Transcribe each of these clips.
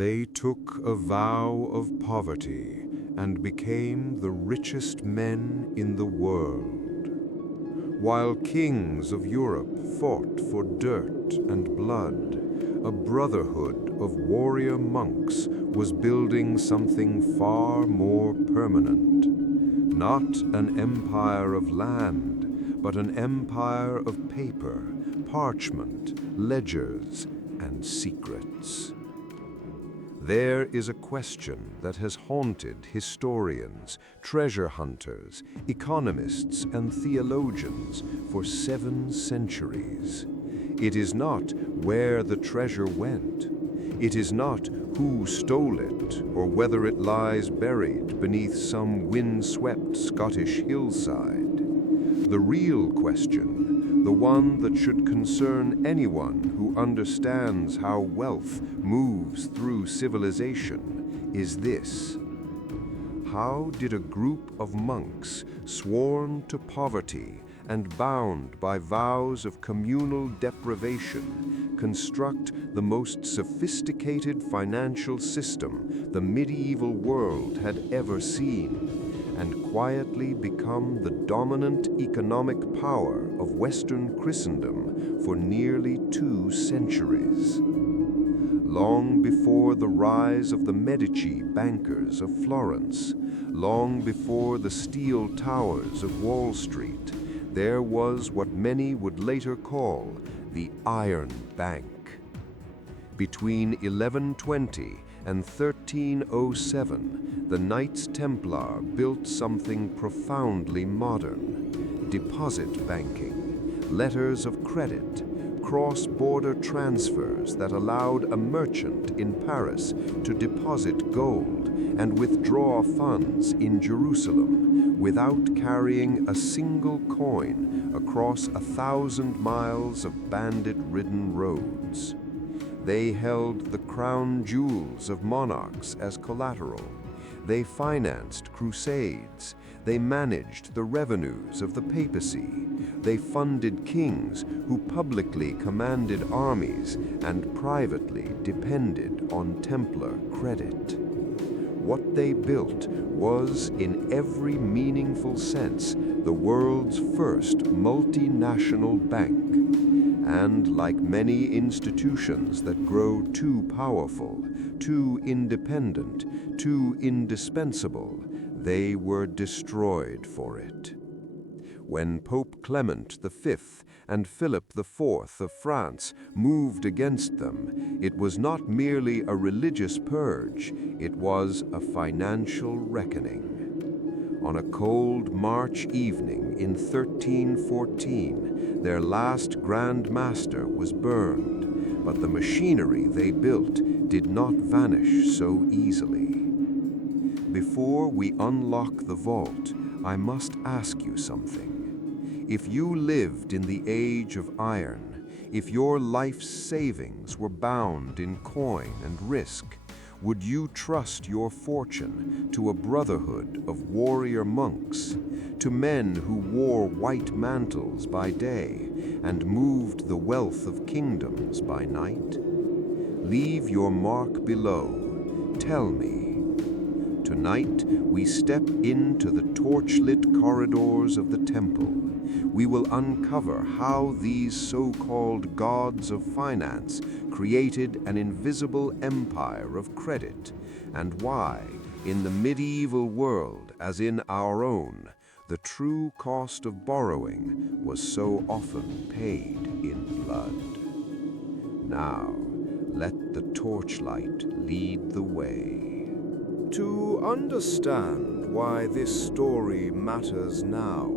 They took a vow of poverty and became the richest men in the world. While kings of Europe fought for dirt and blood, a brotherhood of warrior monks was building something far more permanent. Not an empire of land, but an empire of paper, parchment, ledgers, and secrets. There is a question that has haunted historians, treasure hunters, economists, and theologians for 7 centuries. It is not where the treasure went. It is not who stole it or whether it lies buried beneath some wind-swept Scottish hillside. The real question, the one that should concern anyone who understands how wealth moves through civilization, is this: how did a group of monks sworn to poverty and bound by vows of communal deprivation construct the most sophisticated financial system the medieval world had ever seen, and quietly become the dominant economic power of Western Christendom for nearly 2 centuries? Long before the rise of the Medici bankers of Florence, long before the steel towers of Wall Street, there was what many would later call the Iron Bank. Between 1120 and 1307, the Knights Templar built something profoundly modern: deposit banking, letters of credit, cross-border transfers that allowed a merchant in Paris to deposit gold and withdraw funds in Jerusalem without carrying a single coin across 1,000 miles of bandit-ridden roads. They held the crown jewels of monarchs as collateral. They financed crusades. They managed the revenues of the papacy. They funded kings who publicly commanded armies and privately depended on Templar credit. What they built was, in every meaningful sense, the world's first multinational bank. And like many institutions that grow too powerful, too independent, too indispensable, they were destroyed for it. When Pope Clement V and Philip IV of France moved against them, it was not merely a religious purge, it was a financial reckoning. On a cold March evening in 1314, their last Grand Master was burned, but the machinery they built did not vanish so easily. Before we unlock the vault, I must ask you something. If you lived in the age of iron, if your life's savings were bound in coin and risk, would you trust your fortune to a brotherhood of warrior monks, to men who wore white mantles by day and moved the wealth of kingdoms by night? Leave your mark below. Tell me. Tonight, we step into the torchlit corridors of the temple. We will uncover how these so-called gods of finance created an invisible empire of credit, and why, in the medieval world as in our own, the true cost of borrowing was so often paid in blood. Now, let the torchlight lead the way. To understand why this story matters now,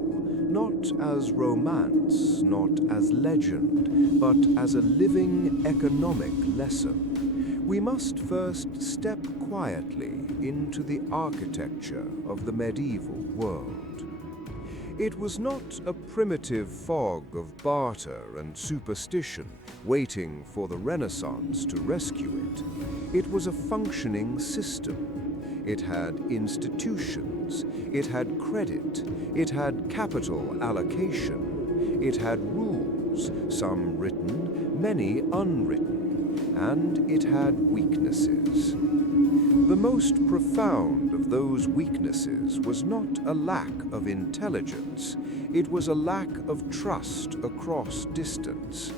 not as romance, not as legend, but as a living economic lesson, we must first step quietly into the architecture of the medieval world. It was not a primitive fog of barter and superstition waiting for the Renaissance to rescue it. It was a functioning system. It had institutions, it had credit, it had capital allocation, it had rules, some written, many unwritten, and it had weaknesses. The most profound of those weaknesses was not a lack of intelligence, it was a lack of trust across distance.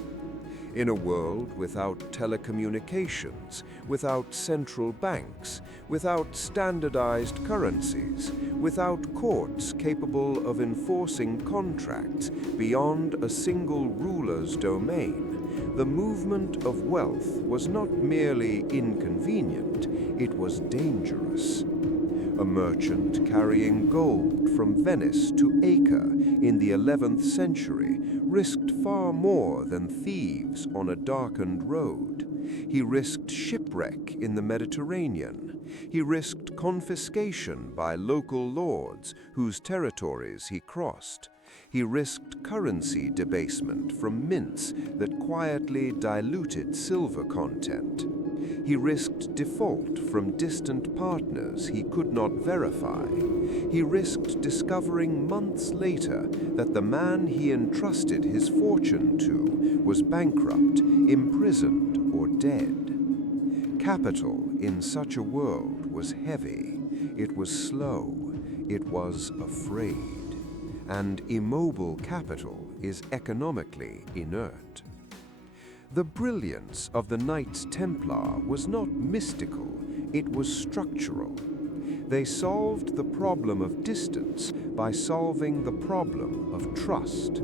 In a world without telecommunications, without central banks, without standardized currencies, without courts capable of enforcing contracts beyond a single ruler's domain, the movement of wealth was not merely inconvenient, it was dangerous. A merchant carrying gold from Venice to Acre in the 11th century risked far more than thieves on a darkened road. He risked shipwreck in the Mediterranean. He risked confiscation by local lords whose territories he crossed. He risked currency debasement from mints that quietly diluted silver content. He risked default from distant partners he could not verify. He risked discovering months later that the man he entrusted his fortune to was bankrupt, imprisoned, or dead. Capital in such a world was heavy, it was slow, it was afraid. And immobile capital is economically inert. The brilliance of the Knights Templar was not mystical, it was structural. They solved the problem of distance by solving the problem of trust.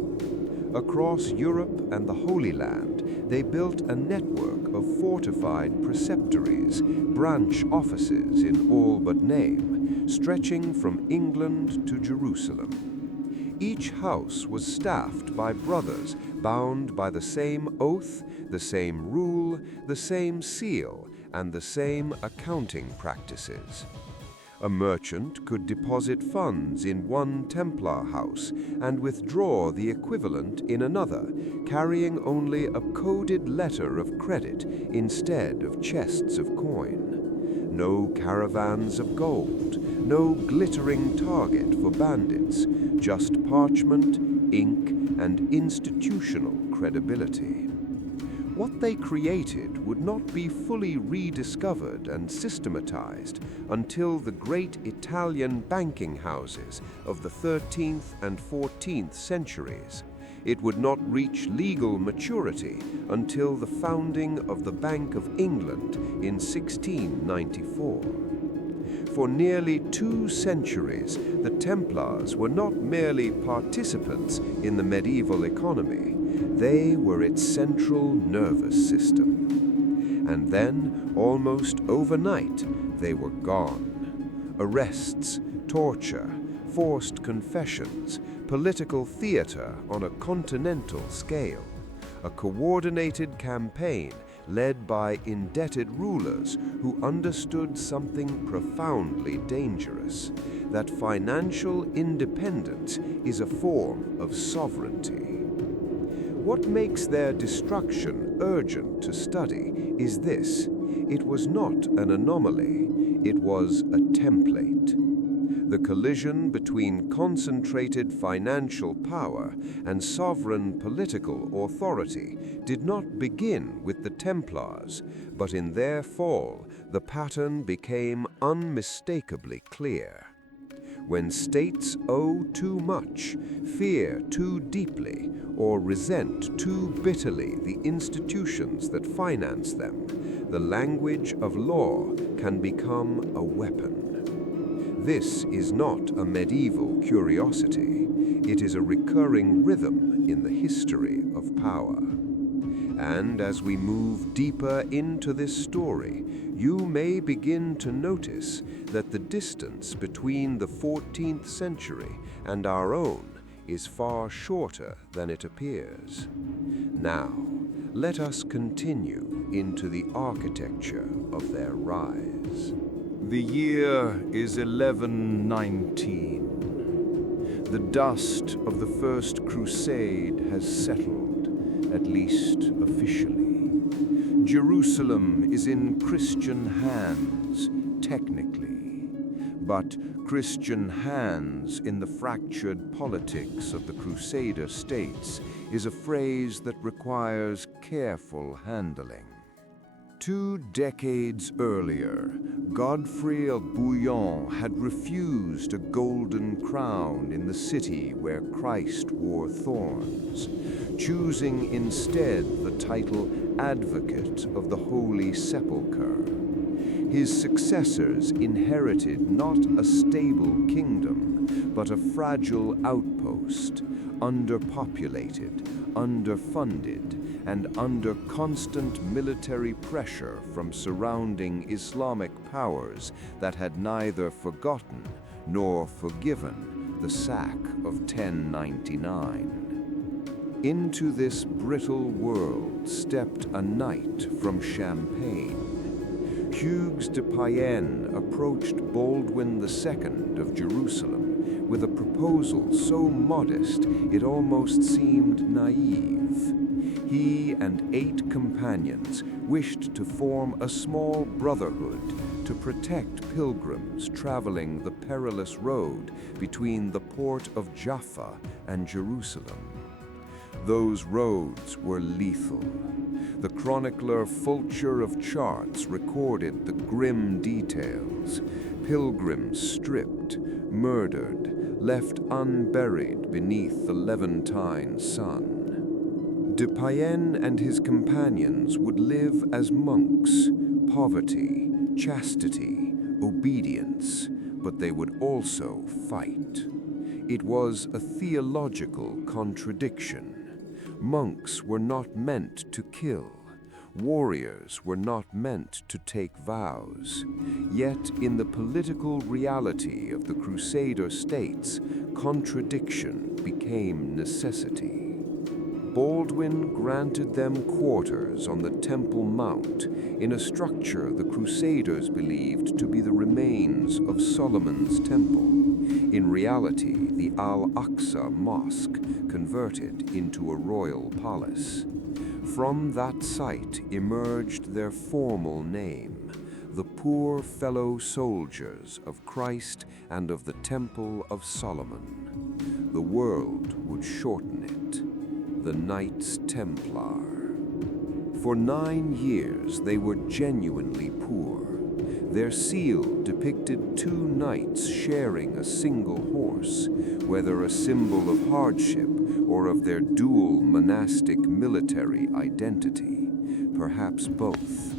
Across Europe and the Holy Land, they built a network of fortified preceptories, branch offices in all but name, stretching from England to Jerusalem. Each house was staffed by brothers bound by the same oath, the same rule, the same seal, and the same accounting practices. A merchant could deposit funds in one Templar house and withdraw the equivalent in another, carrying only a coded letter of credit instead of chests of coin. No caravans of gold, no glittering target for bandits, just parchment, ink, and institutional credibility. What they created would not be fully rediscovered and systematized until the great Italian banking houses of the 13th and 14th centuries. It would not reach legal maturity until the founding of the Bank of England in 1694. For nearly 2 centuries, the Templars were not merely participants in the medieval economy, they were its central nervous system. And then, almost overnight, they were gone. Arrests, torture, forced confessions, political theater on a continental scale, a coordinated campaign led by indebted rulers who understood something profoundly dangerous, that financial independence is a form of sovereignty. What makes their destruction urgent to study is this: it was not an anomaly, it was a template. The collision between concentrated financial power and sovereign political authority did not begin with the Templars, but in their fall, the pattern became unmistakably clear. When states owe too much, fear too deeply, or resent too bitterly the institutions that finance them, the language of law can become a weapon. This is not a medieval curiosity. It is a recurring rhythm in the history of power. And as we move deeper into this story, you may begin to notice that the distance between the 14th century and our own is far shorter than it appears. Now, let us continue into the architecture of their rise. The year is 1119. The dust of the First Crusade has settled, at least officially. Jerusalem is in Christian hands, technically, but Christian hands in the fractured politics of the Crusader states is a phrase that requires careful handling. 2 decades earlier, Godfrey of Bouillon had refused a golden crown in the city where Christ wore thorns, choosing instead the title Advocate of the Holy Sepulchre. His successors inherited not a stable kingdom, but a fragile outpost, underpopulated, underfunded, and under constant military pressure from surrounding Islamic powers that had neither forgotten nor forgiven the sack of 1099. Into this brittle world stepped a knight from Champagne. Hugues de Payenne approached Baldwin II of Jerusalem with a proposal so modest it almost seemed naive. He and 8 companions wished to form a small brotherhood to protect pilgrims traveling the perilous road between the port of Jaffa and Jerusalem. Those roads were lethal. The chronicler Fulcher of Chartres recorded the grim details: pilgrims stripped, murdered, left unburied beneath the Levantine sun. De Payenne and his companions would live as monks: poverty, chastity, obedience, but they would also fight. It was a theological contradiction. Monks were not meant to kill. Warriors were not meant to take vows. Yet in the political reality of the Crusader states, contradiction became necessity. Baldwin granted them quarters on the Temple Mount, in a structure the Crusaders believed to be the remains of Solomon's temple, in reality the Al-Aqsa Mosque converted into a royal palace. From that site emerged their formal name, the Poor Fellow Soldiers of Christ and of the Temple of Solomon. The world would shorten it, the Knights Templar. For 9 years they were genuinely poor. Their seal depicted 2 knights sharing a single horse, whether a symbol of hardship or of their dual monastic military identity, perhaps both.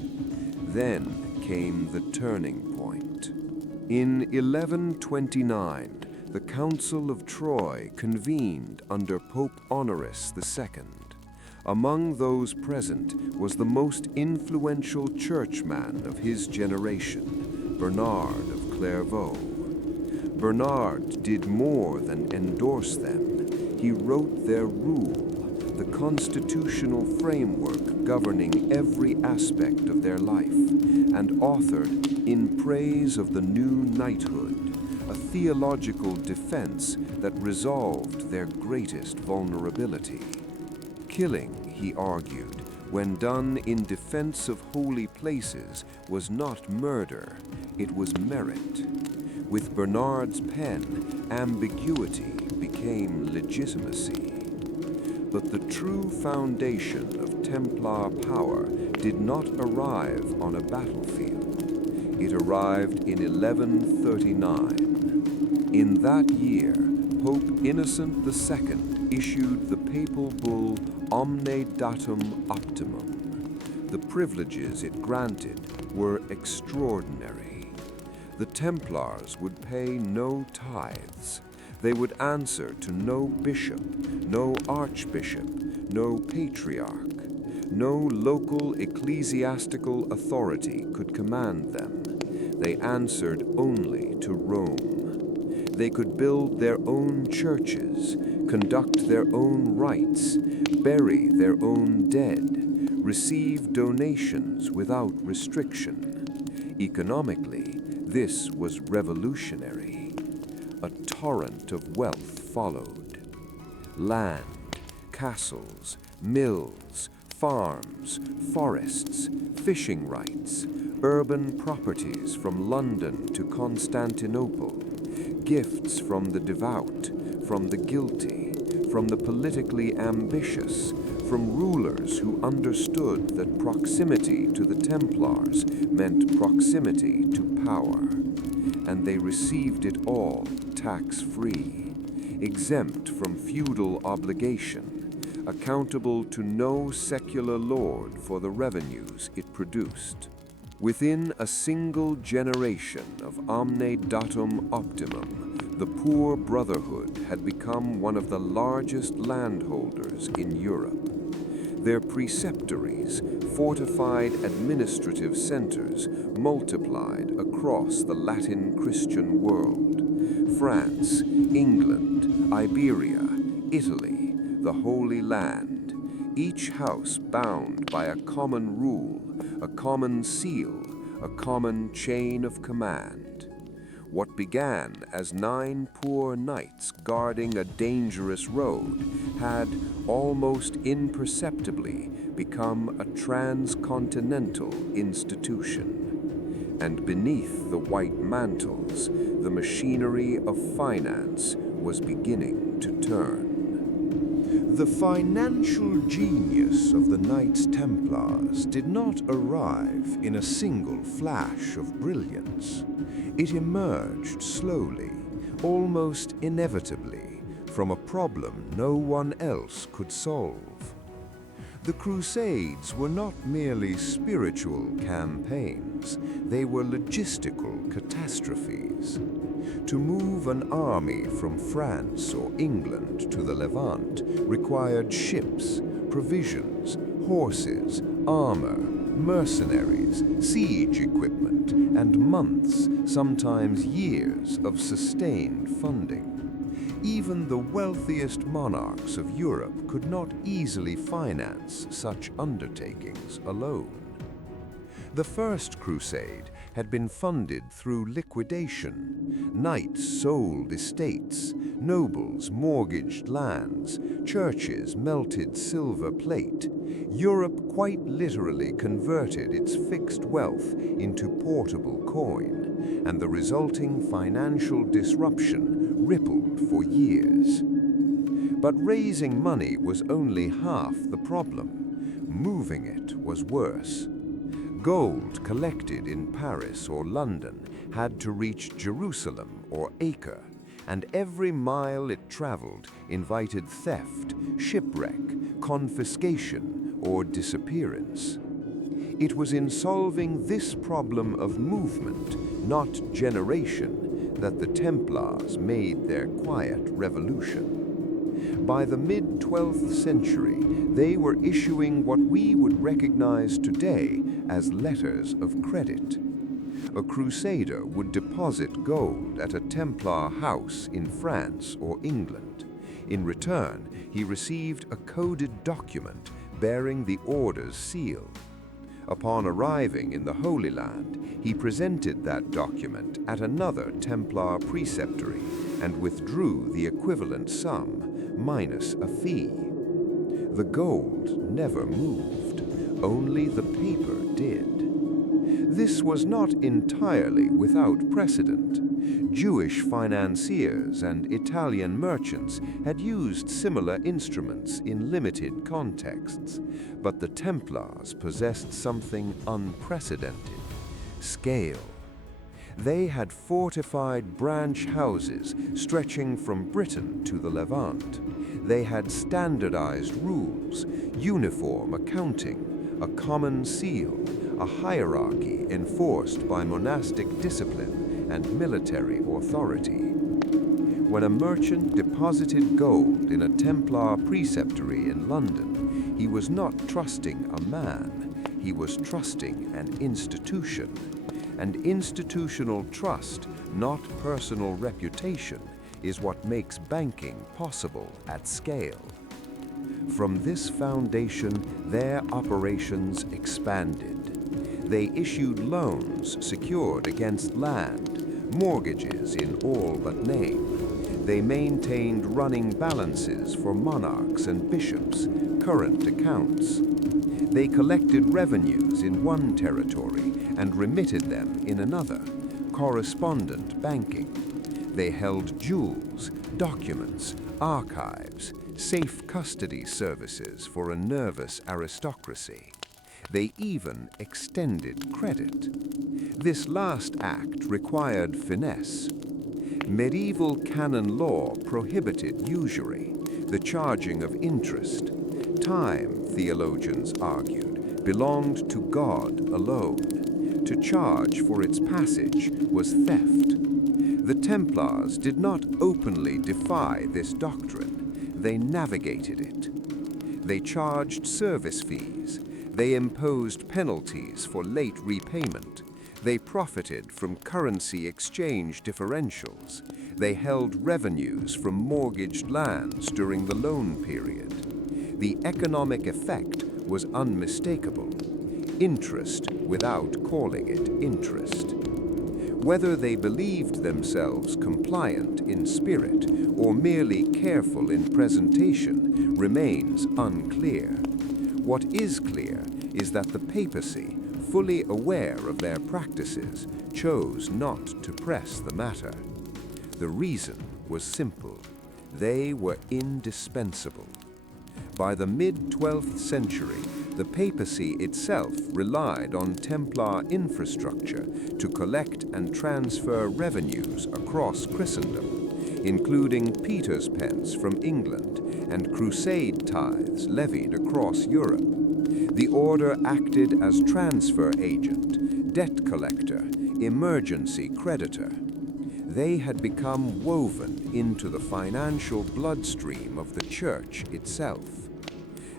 Then came the turning point. In 1129, the Council of Troy convened under Pope Honorius II. Among those present was the most influential churchman of his generation, Bernard of Clairvaux. Bernard did more than endorse them. He wrote their rule, the constitutional framework governing every aspect of their life, and authored In Praise of the New Knighthood, a theological defense that resolved their greatest vulnerability. Killing, he argued, when done in defense of holy places, was not murder, it was merit. With Bernard's pen, ambiguity became legitimacy. But the true foundation of Templar power did not arrive on a battlefield. It arrived in 1139. In that year, Pope Innocent II issued the papal bull Omne Datum Optimum. The privileges it granted were extraordinary. The Templars would pay no tithes. They would answer to no bishop, no archbishop, no patriarch. No local ecclesiastical authority could command them. They answered only to Rome. They could build their own churches, conduct their own rites, bury their own dead, receive donations without restriction. Economically, this was revolutionary. A torrent of wealth followed. Land, castles, mills, farms, forests, fishing rights, urban properties from London to Constantinople, gifts from the devout, from the guilty, from the politically ambitious, from rulers who understood that proximity to the Templars meant proximity to power, and they received it all tax-free, exempt from feudal obligation, accountable to no secular lord for the revenues it produced. Within a single generation of Omne Datum Optimum, the Poor Brotherhood had become one of the largest landholders in Europe. Their preceptories, fortified administrative centers, multiplied across the Latin Christian world. France, England, Iberia, Italy, the Holy Land, each house bound by a common rule, a common seal, a common chain of command. What began as 9 poor knights guarding a dangerous road had, almost imperceptibly, become a transcontinental institution. And beneath the white mantles, the machinery of finance was beginning to turn. The financial genius of the Knights Templars did not arrive in a single flash of brilliance. It emerged slowly, almost inevitably, from a problem no one else could solve. The Crusades were not merely spiritual campaigns, they were logistical catastrophes. To move an army from France or England to the Levant required ships, provisions, horses, armor, mercenaries, siege equipment, and months, sometimes years, of sustained funding. Even the wealthiest monarchs of Europe could not easily finance such undertakings alone. The First Crusade had been funded through liquidation. Knights sold estates, nobles mortgaged lands, churches melted silver plate. Europe quite literally converted its fixed wealth into portable coin, and the resulting financial disruption rippled for years. But raising money was only half the problem. Moving it was worse. Gold collected in Paris or London had to reach Jerusalem or Acre, and every mile it traveled invited theft, shipwreck, confiscation, or disappearance. It was in solving this problem of movement, not generation, that the Templars made their quiet revolution. By the mid-12th century, they were issuing what we would recognize today as letters of credit. A crusader would deposit gold at a Templar house in France or England. In return, he received a coded document bearing the order's seal. Upon arriving in the Holy Land, he presented that document at another Templar preceptory and withdrew the equivalent sum, minus a fee. The gold never moved, only the paper did. This was not entirely without precedent. Jewish financiers and Italian merchants had used similar instruments in limited contexts, but the Templars possessed something unprecedented: scale. They had fortified branch houses stretching from Britain to the Levant. They had standardized rules, uniform accounting, a common seal, a hierarchy enforced by monastic discipline and military authority. When a merchant deposited gold in a Templar preceptory in London, he was not trusting a man, he was trusting an institution. And institutional trust, not personal reputation, is what makes banking possible at scale. From this foundation, their operations expanded. They issued loans secured against land, mortgages in all but name. They maintained running balances for monarchs and bishops, current accounts. They collected revenues in one territory and remitted them in another, correspondent banking. They held jewels, documents, archives, safe custody services for a nervous aristocracy. They even extended credit. This last act required finesse. Medieval canon law prohibited usury, the charging of interest. Time, theologians argued, belonged to God alone. To charge for its passage was theft. The Templars did not openly defy this doctrine. They navigated it. They charged service fees. They imposed penalties for late repayment. They profited from currency exchange differentials. They held revenues from mortgaged lands during the loan period. The economic effect was unmistakable. Interest without calling it interest. Whether they believed themselves compliant in spirit or merely careful in presentation remains unclear. What is clear is that the papacy, fully aware of their practices, chose not to press the matter. The reason was simple. They were indispensable. By the mid-12th century, the papacy itself relied on Templar infrastructure to collect and transfer revenues across Christendom, including Peter's pence from England and Crusade tithes levied across Europe. The order acted as transfer agent, debt collector, emergency creditor. They had become woven into the financial bloodstream of the Church itself.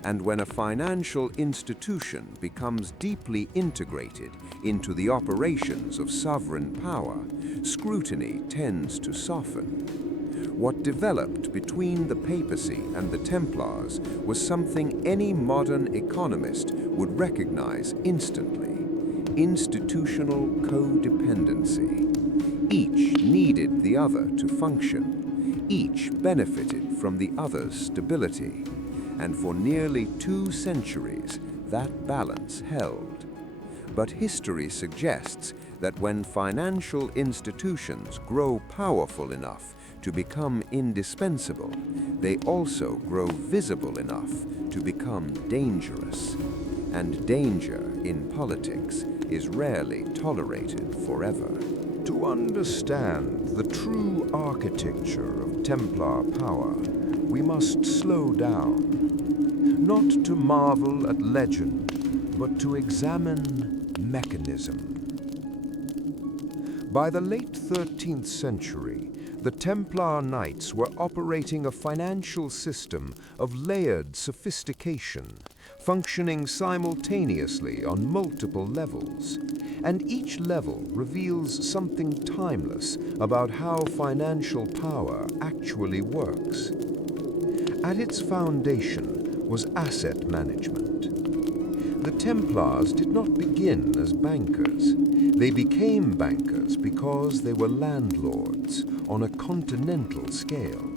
And when a financial institution becomes deeply integrated into the operations of sovereign power, scrutiny tends to soften. What developed between the papacy and the Templars was something any modern economist would recognize instantly: institutional codependency. Each needed the other to function. Each benefited from the other's stability. And for nearly 2 centuries, that balance held. But history suggests that when financial institutions grow powerful enough to become indispensable, they also grow visible enough to become dangerous. And danger in politics is rarely tolerated forever. To understand the true architecture of Templar power, we must slow down. Not to marvel at legend, but to examine mechanism. By the late 13th century, the Templar Knights were operating a financial system of layered sophistication, functioning simultaneously on multiple levels. And each level reveals something timeless about how financial power actually works. At its foundation was asset management. The Templars did not begin as bankers. They became bankers because they were landlords on a continental scale.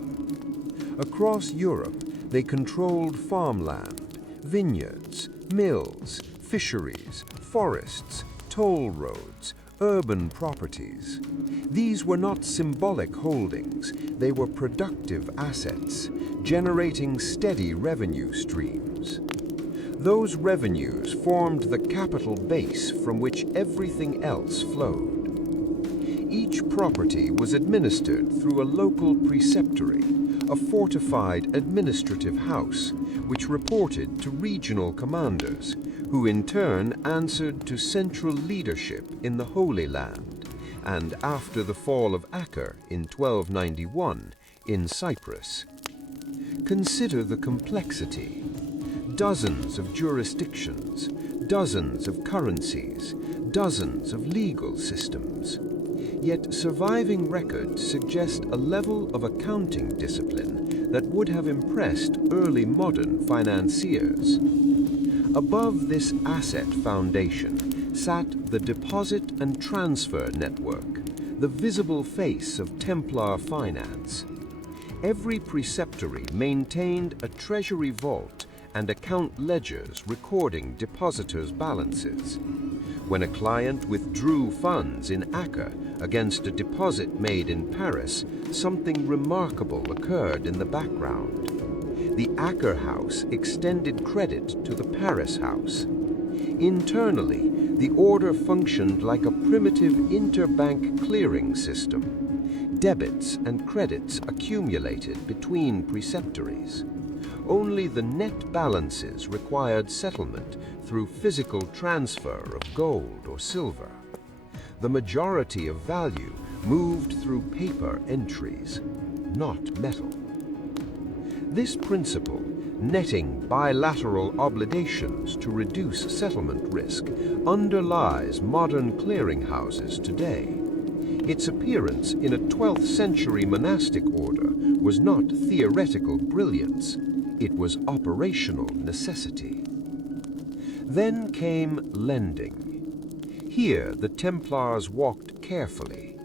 Across Europe, they controlled farmland, vineyards, mills, fisheries, forests, toll roads, urban properties. These were not symbolic holdings, they were productive assets, generating steady revenue streams. Those revenues formed the capital base from which everything else flowed. Each property was administered through a local preceptory, a fortified administrative house, which reported to regional commanders, who in turn answered to central leadership in the Holy Land, and after the fall of Acre in 1291, in Cyprus. Consider the complexity. Dozens of jurisdictions, dozens of currencies, dozens of legal systems. Yet surviving records suggest a level of accounting discipline that would have impressed early modern financiers. Above this asset foundation sat the deposit and transfer network, the visible face of Templar finance. Every preceptory maintained a treasury vault and account ledgers recording depositors' balances. When a client withdrew funds in Acre against a deposit made in Paris, something remarkable occurred in the background. The Acker House extended credit to the Paris House. Internally, the order functioned like a primitive interbank clearing system. Debits and credits accumulated between preceptories. Only the net balances required settlement through physical transfer of gold or silver. The majority of value moved through paper entries, not metal. This principle, netting bilateral obligations to reduce settlement risk, underlies modern clearinghouses today. Its appearance in a 12th century monastic order was not theoretical brilliance, it was operational necessity. Then came lending. Here the Templars walked carefully.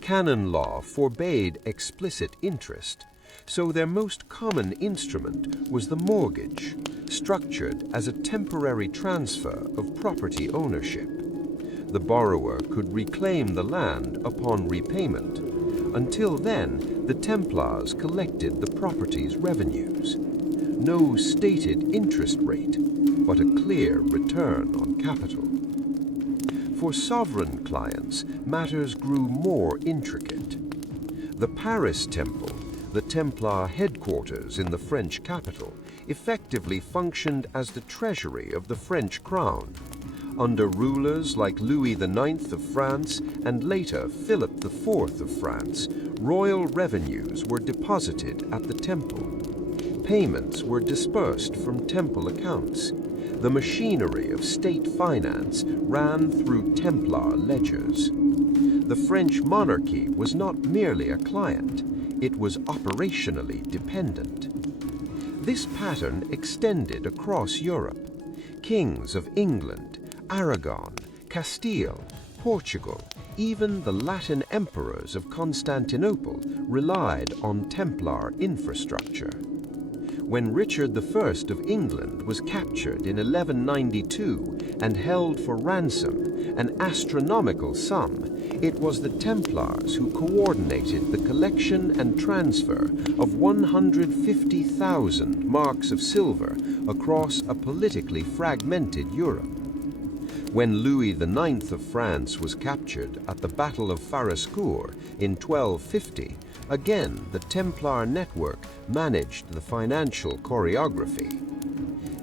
Canon law forbade explicit interest, so their most common instrument was the mortgage, structured as a temporary transfer of property ownership. The borrower could reclaim the land upon repayment. Until then, the Templars collected the property's revenues. No stated interest rate, but a clear return on capital. For sovereign clients, matters grew more intricate. The Paris Temple, the Templar headquarters in the French capital, effectively functioned as the treasury of the French crown. Under rulers like Louis IX of France and later Philip IV of France, royal revenues were deposited at the temple. Payments were dispersed from temple accounts. The machinery of state finance ran through Templar ledgers. The French monarchy was not merely a client, it was operationally dependent. This pattern extended across Europe. Kings of England, Aragon, Castile, Portugal, even the Latin emperors of Constantinople relied on Templar infrastructure. When Richard I of England was captured in 1192 and held for ransom, an astronomical sum, it was the Templars who coordinated the collection and transfer of 150,000 marks of silver across a politically fragmented Europe. When Louis IX of France was captured at the Battle of Farescourt in 1250, again the Templar network managed the financial choreography.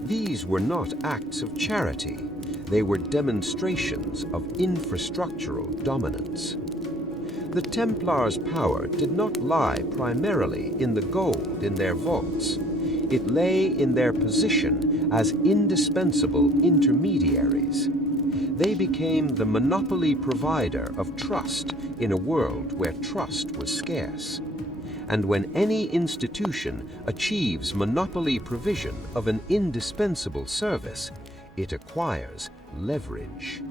These were not acts of charity, they were demonstrations of infrastructural dominance. The Templars' power did not lie primarily in the gold in their vaults. It lay in their position as indispensable intermediaries. They became the monopoly provider of trust in a world where trust was scarce. And when any institution achieves monopoly provision of an indispensable service, it acquires leverage.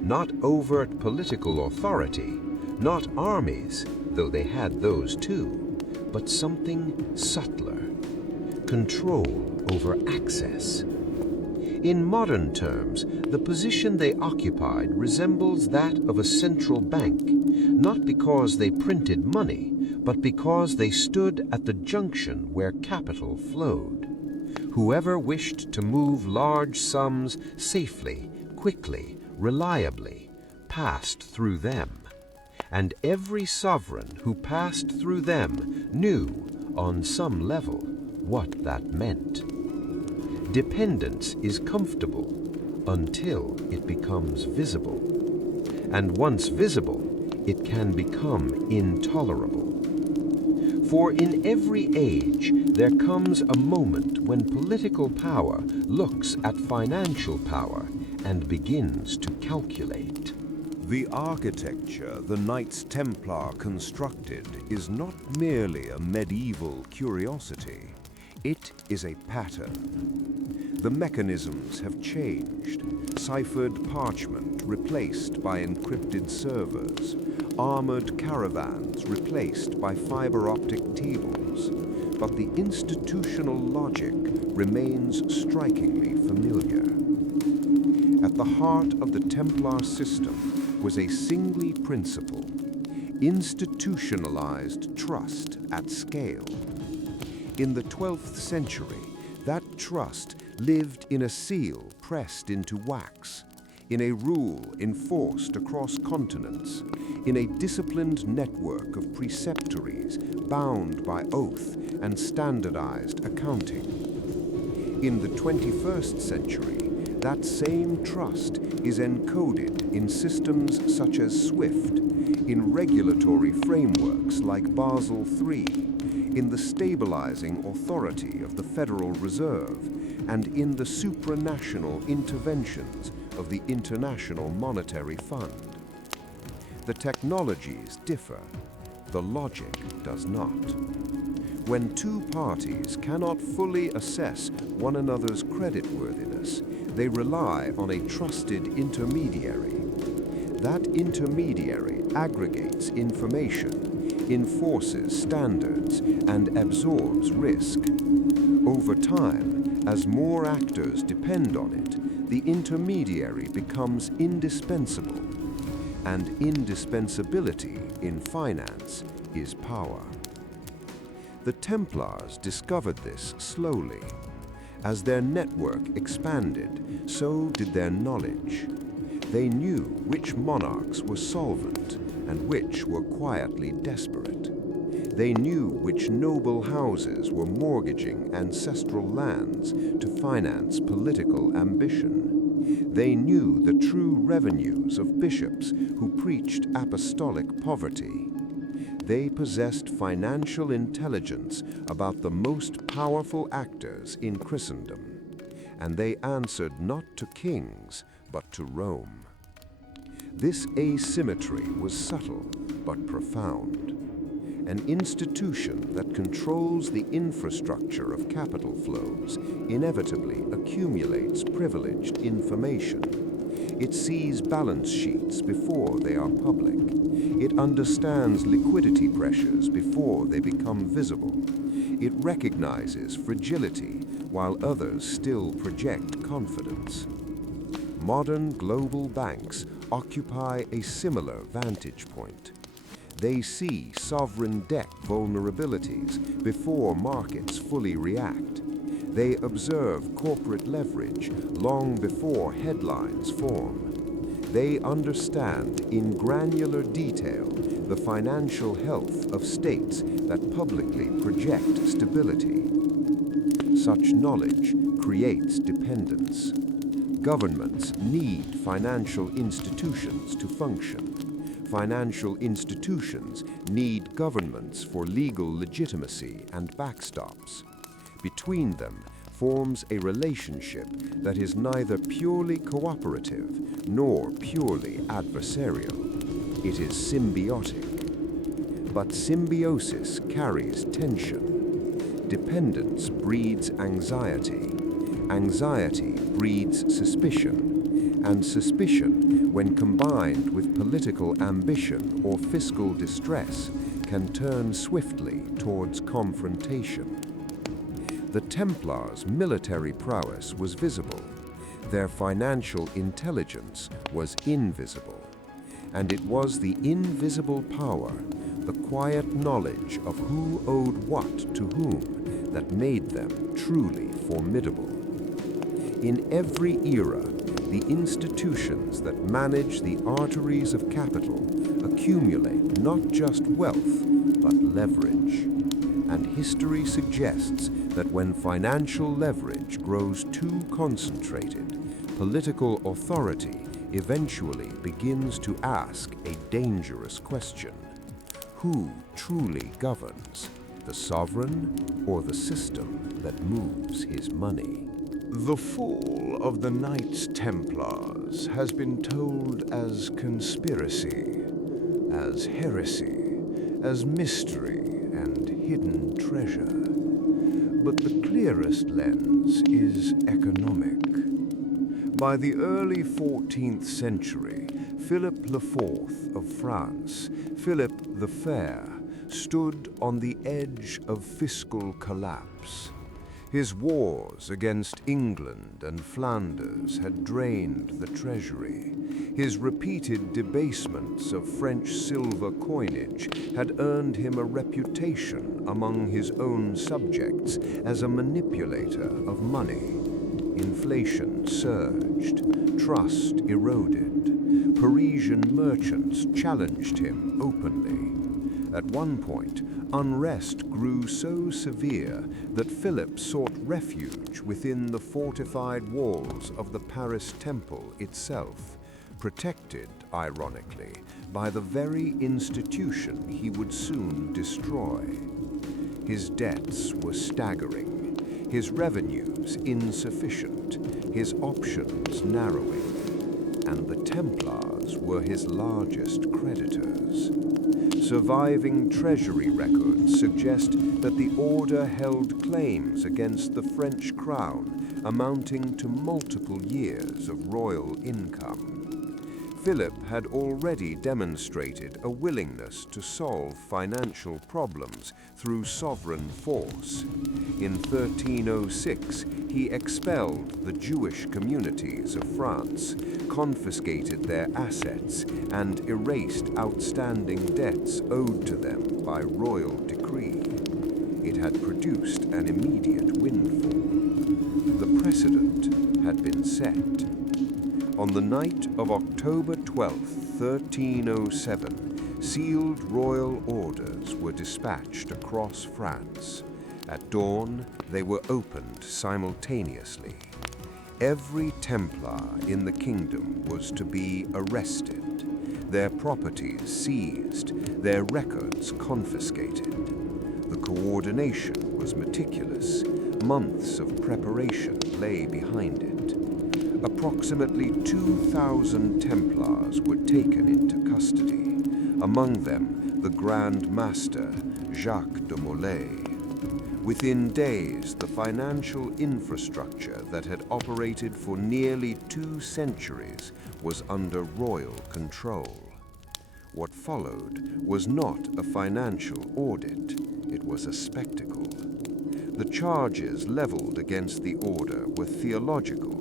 Not overt political authority, not armies, though they had those too, but something subtler: control over access. In modern terms, the position they occupied resembles that of a central bank, not because they printed money, but because they stood at the junction where capital flowed. Whoever wished to move large sums safely, quickly, reliably, passed through them. And every sovereign who passed through them knew, on some level, what that meant. Dependence is comfortable until it becomes visible. And once visible, it can become intolerable. For in every age, there comes a moment when political power looks at financial power and begins to calculate. The architecture the Knights Templar constructed is not merely a medieval curiosity. It is a pattern. The mechanisms have changed. Ciphered parchment replaced by encrypted servers. Armored caravans replaced by fiber optic tables. But the institutional logic remains strikingly familiar. At the heart of the Templar system was a single principle: institutionalized trust at scale. In the 12th century, that trust lived in a seal pressed into wax, in a rule enforced across continents, in a disciplined network of preceptories bound by oath and standardized accounting. In the 21st century, that same trust is encoded in systems such as SWIFT, in regulatory frameworks like Basel III, in the stabilizing authority of the Federal Reserve, and in the supranational interventions of the International Monetary Fund. The technologies differ, the logic does not. When two parties cannot fully assess one another's creditworthiness, they rely on a trusted intermediary. That intermediary aggregates information, enforces standards, and absorbs risk. Over time, as more actors depend on it, the intermediary becomes indispensable. And indispensability in finance is power. The Templars discovered this slowly. As their network expanded, so did their knowledge. They knew which monarchs were solvent and which were quietly desperate. They knew which noble houses were mortgaging ancestral lands to finance political ambition. They knew the true revenues of bishops who preached apostolic poverty. They possessed financial intelligence about the most powerful actors in Christendom, and they answered not to kings, but to Rome. This asymmetry was subtle, but profound. An institution that controls the infrastructure of capital flows inevitably accumulates privileged information. It sees balance sheets before they are public. It understands liquidity pressures before they become visible. It recognizes fragility while others still project confidence. Modern global banks occupy a similar vantage point. They see sovereign debt vulnerabilities before markets fully react. They observe corporate leverage long before headlines form. They understand in granular detail the financial health of states that publicly project stability. Such knowledge creates dependence. Governments need financial institutions to function. Financial institutions need governments for legal legitimacy and backstops. Between them forms a relationship that is neither purely cooperative nor purely adversarial. It is symbiotic. But symbiosis carries tension. Dependence breeds anxiety. Anxiety breeds suspicion. And suspicion, when combined with political ambition or fiscal distress, can turn swiftly towards confrontation. The Templars' military prowess was visible. Their financial intelligence was invisible. And it was the invisible power, the quiet knowledge of who owed what to whom, that made them truly formidable. In every era, the institutions that manage the arteries of capital accumulate not just wealth, but leverage. And history suggests that when financial leverage grows too concentrated, political authority eventually begins to ask a dangerous question. Who truly governs, the sovereign or the system that moves his money? The fall of the Knights Templars has been told as conspiracy, as heresy, as mystery and hidden treasure. But the clearest lens is economic. By the early 14th century, Philip IV of France, Philip the Fair, stood on the edge of fiscal collapse. His wars against England and Flanders had drained the treasury. His repeated debasements of French silver coinage had earned him a reputation among his own subjects as a manipulator of money. Inflation surged, trust eroded. Parisian merchants challenged him openly. At one point, unrest grew so severe that Philip sought refuge within the fortified walls of the Paris Temple itself, protected, ironically, by the very institution he would soon destroy. His debts were staggering, his revenues insufficient, his options narrowing, and the Templars were his largest creditors. Surviving treasury records suggest that the order held claims against the French crown amounting to multiple years of royal income. Philip had already demonstrated a willingness to solve financial problems through sovereign force. In 1306, he expelled the Jewish communities of France, confiscated their assets, and erased outstanding debts owed to them by royal decree. It had produced an immediate windfall. The precedent had been set. On the night of October 12, 1307, sealed royal orders were dispatched across France. At dawn, they were opened simultaneously. Every Templar in the kingdom was to be arrested, their properties seized, their records confiscated. The coordination was meticulous. Months of preparation lay behind it. Approximately 2,000 Templars were taken into custody, among them the Grand Master, Jacques de Molay. Within days, the financial infrastructure that had operated for nearly 2 centuries was under royal control. What followed was not a financial audit, it was a spectacle. The charges leveled against the order were theological: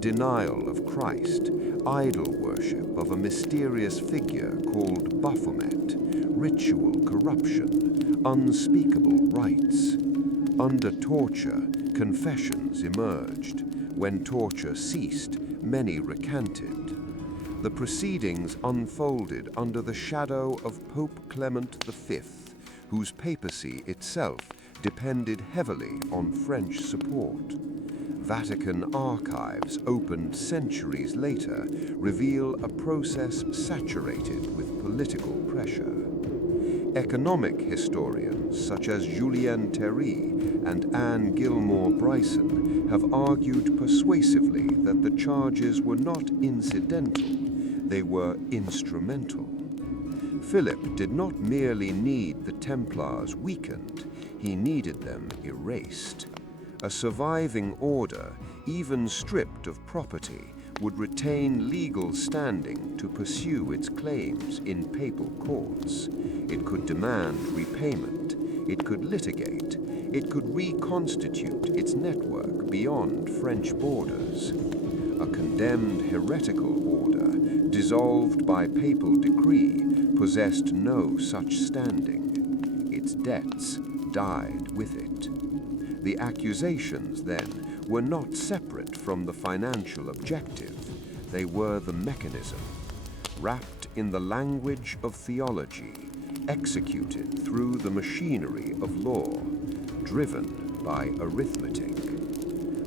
denial of Christ, idol worship of a mysterious figure called Baphomet, ritual corruption, unspeakable rites. Under torture, confessions emerged. When torture ceased, many recanted. The proceedings unfolded under the shadow of Pope Clement V, whose papacy itself depended heavily on French support. Vatican archives, opened centuries later, reveal a process saturated with political pressure. Economic historians such as Julien Terry and Anne Gilmore Bryson have argued persuasively that the charges were not incidental, they were instrumental. Philip did not merely need the Templars weakened, he needed them erased. A surviving order, even stripped of property, would retain legal standing to pursue its claims in papal courts. It could demand repayment, it could litigate, it could reconstitute its network beyond French borders. A condemned heretical order, dissolved by papal decree, possessed no such standing. Its debts died with it. The accusations, then, were not separate from the financial objective. They were the mechanism, wrapped in the language of theology, executed through the machinery of law, driven by arithmetic.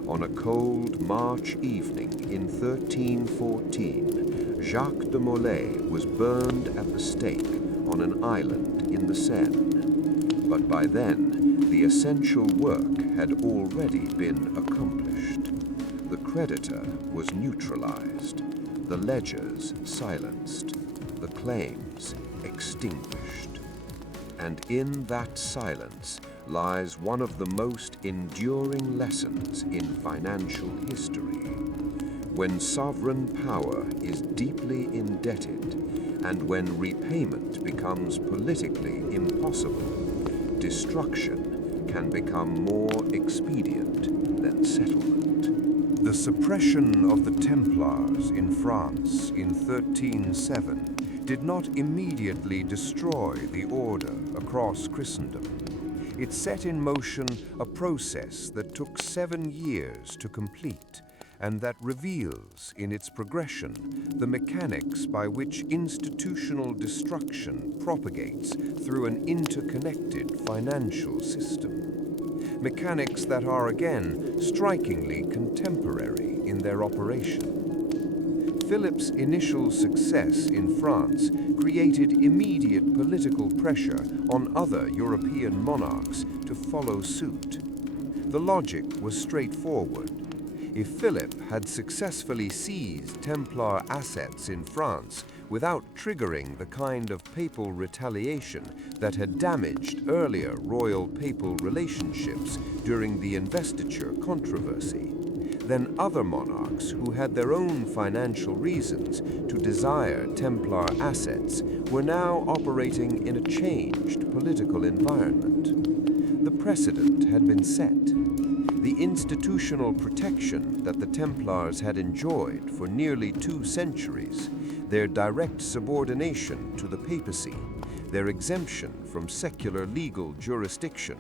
On a cold March evening in 1314, Jacques de Molay was burned at the stake on an island in the Seine. But by then, the essential work had already been accomplished. The creditor was neutralized, the ledgers silenced, the claims extinguished. And in that silence lies one of the most enduring lessons in financial history. When sovereign power is deeply indebted, and when repayment becomes politically impossible, destruction can become more expedient than settlement. The suppression of the Templars in France in 1307 did not immediately destroy the order across Christendom. It set in motion a process that took 7 years to complete, and that reveals in its progression the mechanics by which institutional destruction propagates through an interconnected financial system. Mechanics that are again strikingly contemporary in their operation. Philip's initial success in France created immediate political pressure on other European monarchs to follow suit. The logic was straightforward. If Philip had successfully seized Templar assets in France without triggering the kind of papal retaliation that had damaged earlier royal-papal relationships during the investiture controversy, then other monarchs who had their own financial reasons to desire Templar assets were now operating in a changed political environment. The precedent had been set. The institutional protection that the Templars had enjoyed for nearly 2 centuries, their direct subordination to the papacy, their exemption from secular legal jurisdiction,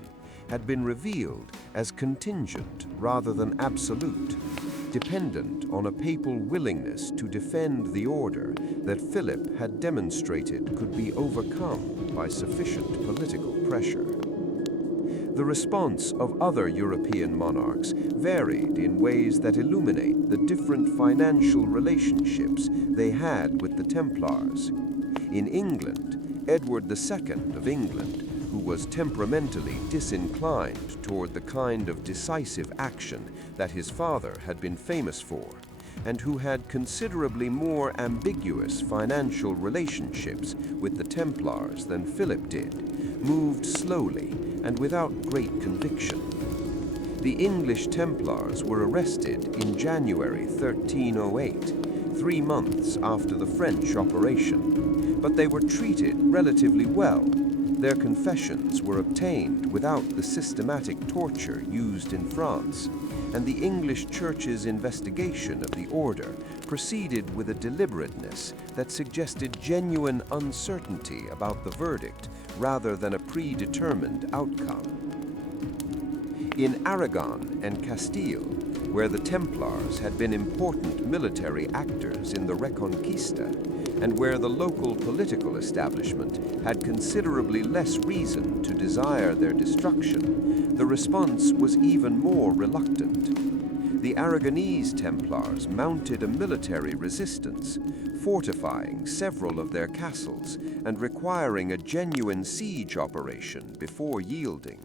had been revealed as contingent rather than absolute, dependent on a papal willingness to defend the order that Philip had demonstrated could be overcome by sufficient political pressure. The response of other European monarchs varied in ways that illuminate the different financial relationships they had with the Templars. In England, Edward II of England, who was temperamentally disinclined toward the kind of decisive action that his father had been famous for, and who had considerably more ambiguous financial relationships with the Templars than Philip did, moved slowly and without great conviction. The English Templars were arrested in January 1308, 3 months after the French operation, but they were treated relatively well. Their confessions were obtained without the systematic torture used in France, and the English Church's investigation of the order proceeded with a deliberateness that suggested genuine uncertainty about the verdict rather than a predetermined outcome. In Aragon and Castile, where the Templars had been important military actors in the Reconquista, and where the local political establishment had considerably less reason to desire their destruction, the response was even more reluctant. The Aragonese Templars mounted a military resistance, fortifying several of their castles and requiring a genuine siege operation before yielding.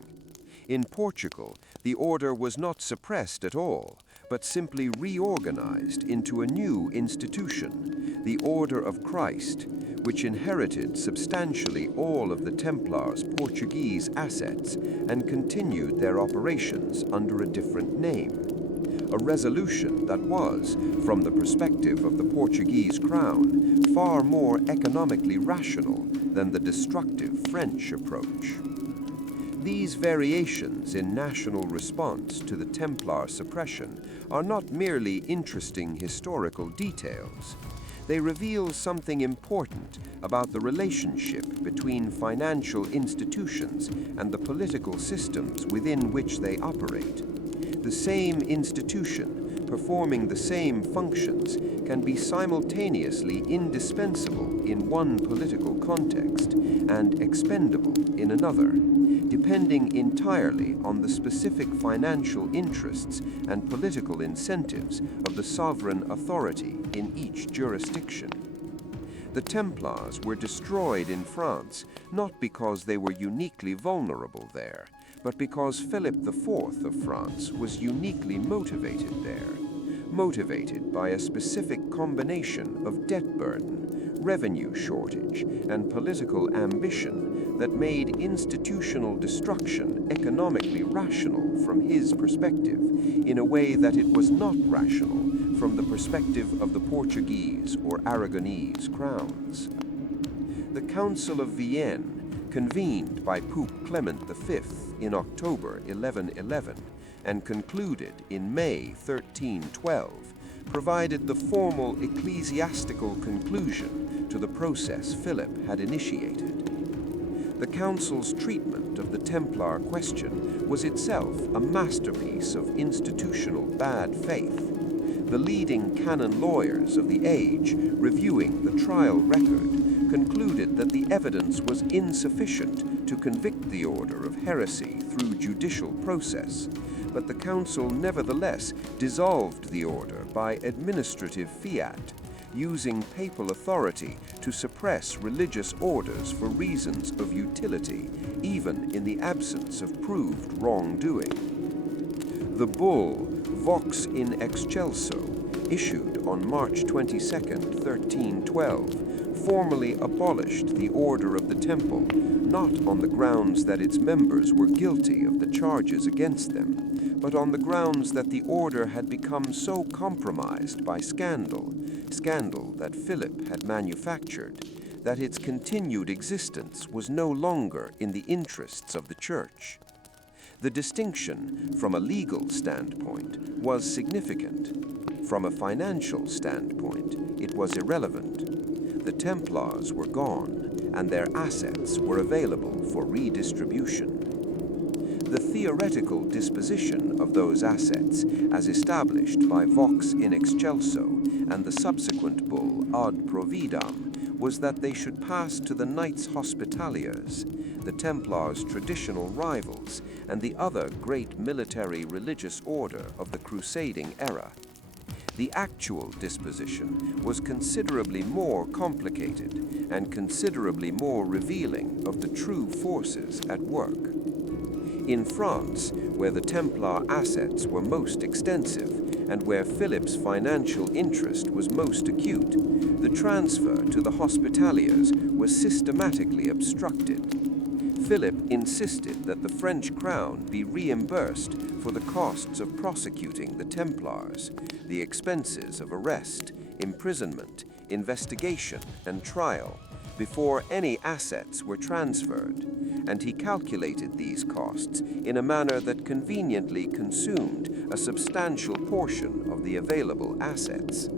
In Portugal, the order was not suppressed at all, but simply reorganized into a new institution, the Order of Christ, which inherited substantially all of the Templars' Portuguese assets and continued their operations under a different name. A resolution that was, from the perspective of the Portuguese crown, far more economically rational than the destructive French approach. These variations in national response to the Templar suppression are not merely interesting historical details. They reveal something important about the relationship between financial institutions and the political systems within which they operate. The same institution, performing the same functions, can be simultaneously indispensable in one political context and expendable in another, depending entirely on the specific financial interests and political incentives of the sovereign authority in each jurisdiction. The Templars were destroyed in France not because they were uniquely vulnerable there, but because Philip IV of France was uniquely motivated there, motivated by a specific combination of debt burden, revenue shortage, and political ambition that made institutional destruction economically rational from his perspective in a way that it was not rational from the perspective of the Portuguese or Aragonese crowns. The Council of Vienne, convened by Pope Clement V in October 1111 and concluded in May 1312, provided the formal ecclesiastical conclusion to the process Philip had initiated. The Council's treatment of the Templar question was itself a masterpiece of institutional bad faith. The leading canon lawyers of the age, reviewing the trial record, concluded that the evidence was insufficient to convict the order of heresy through judicial process, but the Council nevertheless dissolved the order by administrative fiat, using papal authority to suppress religious orders for reasons of utility, even in the absence of proved wrongdoing. The bull Vox in Excelso, issued on March 22, 1312, formally abolished the Order of the Temple, not on the grounds that its members were guilty of the charges against them, but on the grounds that the order had become so compromised by scandal that Philip had manufactured, that its continued existence was no longer in the interests of the Church. The distinction, from a legal standpoint, was significant. From a financial standpoint, it was irrelevant. The Templars were gone, and their assets were available for redistribution. The theoretical disposition of those assets, as established by Vox in Excelso and the subsequent bull Ad Providam, was that they should pass to the Knights Hospitaliers, the Templars' traditional rivals, and the other great military religious order of the crusading era. The actual disposition was considerably more complicated and considerably more revealing of the true forces at work. In France, where the Templar assets were most extensive and where Philip's financial interest was most acute, the transfer to the Hospitaliers was systematically obstructed. Philip insisted that the French crown be reimbursed for the costs of prosecuting the Templars, the expenses of arrest, imprisonment, investigation, and trial, before any assets were transferred, and he calculated these costs in a manner that conveniently consumed a substantial portion of the available assets.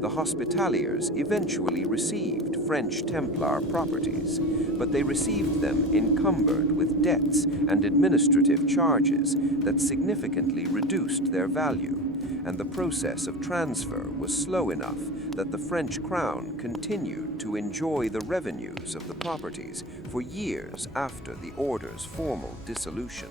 The Hospitaliers eventually received French Templar properties, but they received them encumbered with debts and administrative charges that significantly reduced their value, and the process of transfer was slow enough that the French crown continued to enjoy the revenues of the properties for years after the order's formal dissolution.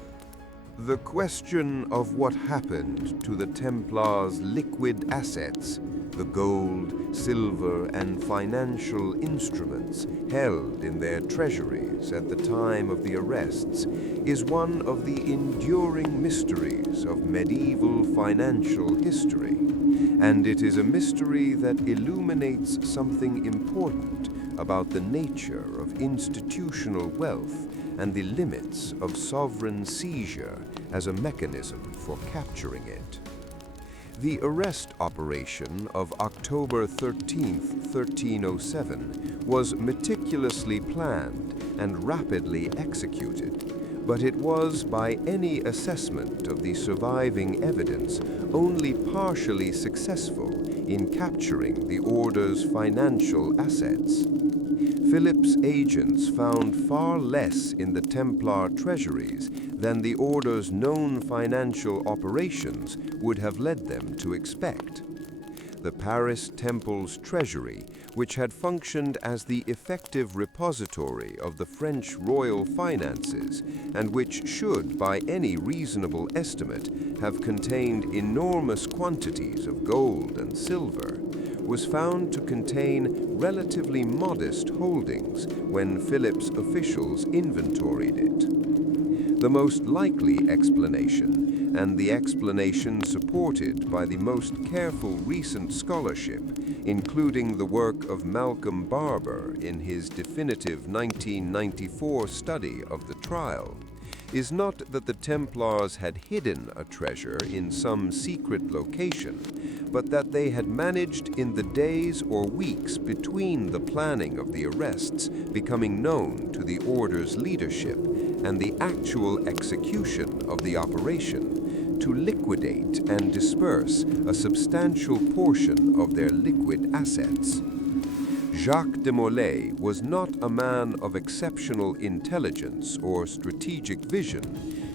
The question of what happened to the Templars' liquid assets, the gold, silver, and financial instruments held in their treasuries at the time of the arrests, is one of the enduring mysteries of medieval financial history, and it is a mystery that illuminates something important about the nature of institutional wealth and the limits of sovereign seizure as a mechanism for capturing it. The arrest operation of October 13, 1307 was meticulously planned and rapidly executed, but it was, by any assessment of the surviving evidence, only partially successful in capturing the order's financial assets. Philip's agents found far less in the Templar treasuries than the order's known financial operations would have led them to expect. The Paris Temple's treasury, which had functioned as the effective repository of the French royal finances, and which should, by any reasonable estimate, have contained enormous quantities of gold and silver, was found to contain relatively modest holdings when Philip's officials inventoried it. The most likely explanation, and the explanation supported by the most careful recent scholarship, including the work of Malcolm Barber in his definitive 1994 study of the trial, is not that the Templars had hidden a treasure in some secret location, but that they had managed in the days or weeks between the planning of the arrests becoming known to the Order's leadership and the actual execution of the operation to liquidate and disperse a substantial portion of their liquid assets. Jacques de Molay was not a man of exceptional intelligence or strategic vision.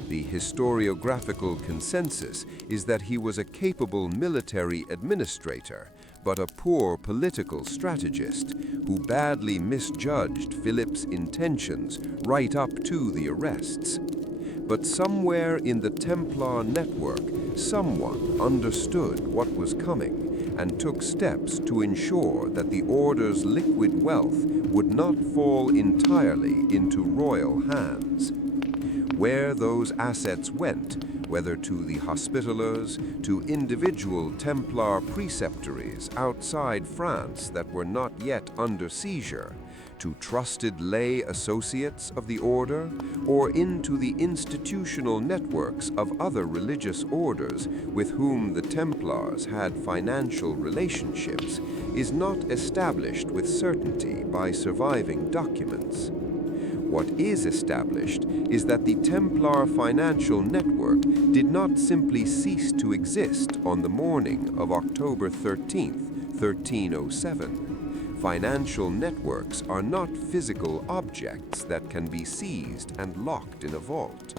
The historiographical consensus is that he was a capable military administrator, but a poor political strategist who badly misjudged Philip's intentions right up to the arrests. But somewhere in the Templar network, someone understood what was coming and took steps to ensure that the Order's liquid wealth would not fall entirely into royal hands. Where those assets went, whether to the Hospitallers, to individual Templar preceptories outside France that were not yet under seizure, to trusted lay associates of the Order, or into the institutional networks of other religious orders with whom the Templars had financial relationships, is not established with certainty by surviving documents. What is established is that the Templar financial network did not simply cease to exist on the morning of October 13th, 1307. Financial networks are not physical objects that can be seized and locked in a vault.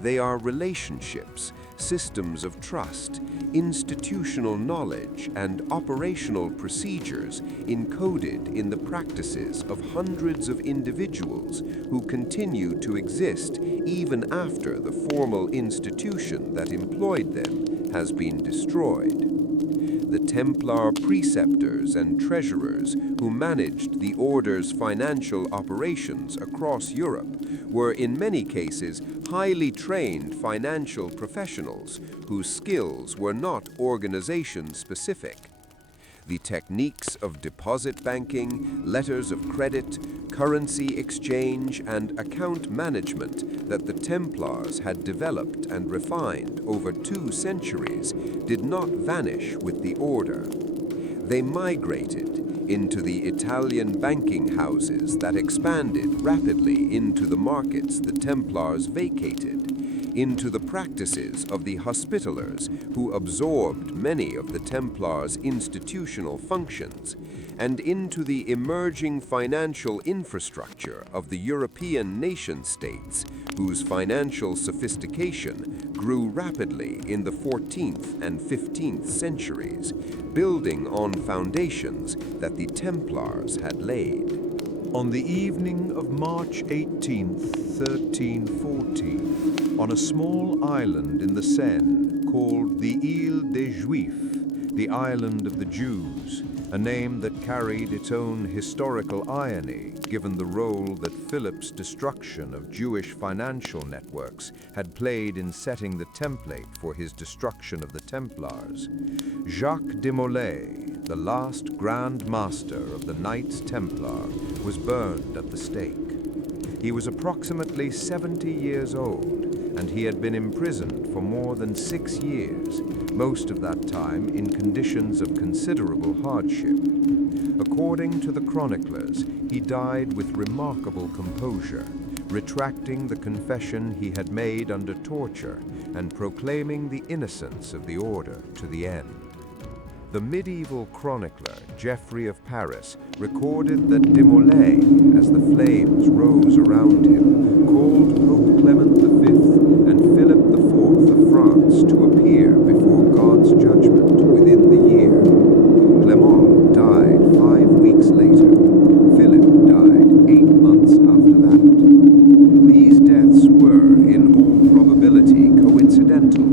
They are relationships, systems of trust, institutional knowledge, and operational procedures encoded in the practices of hundreds of individuals who continue to exist even after the formal institution that employed them has been destroyed. The Templar preceptors and treasurers who managed the Order's financial operations across Europe were in many cases highly trained financial professionals whose skills were not organization-specific. The techniques of deposit banking, letters of credit, currency exchange, and account management that the Templars had developed and refined over 2 centuries did not vanish with the Order. They migrated into the Italian banking houses that expanded rapidly into the markets the Templars vacated, into the practices of the Hospitallers who absorbed many of the Templars' institutional functions, and into the emerging financial infrastructure of the European nation-states whose financial sophistication grew rapidly in the 14th and 15th centuries, building on foundations that the Templars had laid. On the evening of March 18th, 1314, on a small island in the Seine called the Île des Juifs, the Island of the Jews, a name that carried its own historical irony given the role that Philip's destruction of Jewish financial networks had played in setting the template for his destruction of the Templars. Jacques de Molay, the last Grand Master of the Knights Templar, was burned at the stake. He was approximately 70 years old, and he had been imprisoned for more than 6 years, most of that time in conditions of considerable hardship. According to the chroniclers, he died with remarkable composure, retracting the confession he had made under torture and proclaiming the innocence of the Order to the end. The medieval chronicler Geoffrey of Paris recorded that de Molay, as the flames rose around him, called Pope Clement V and Philip IV of France to appear before God's judgment within the year. Clement died 5 weeks later. Philip died 8 months after that. These deaths were, in all probability, coincidental.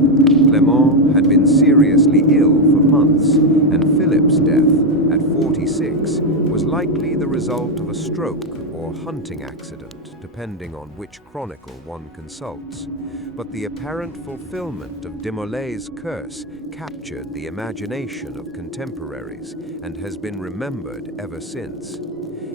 Clement had been seriously ill for months, and Philip's death, at 46, was likely the result of a stroke or hunting accident, depending on which chronicle one consults. But the apparent fulfillment of de Molay's curse captured the imagination of contemporaries and has been remembered ever since.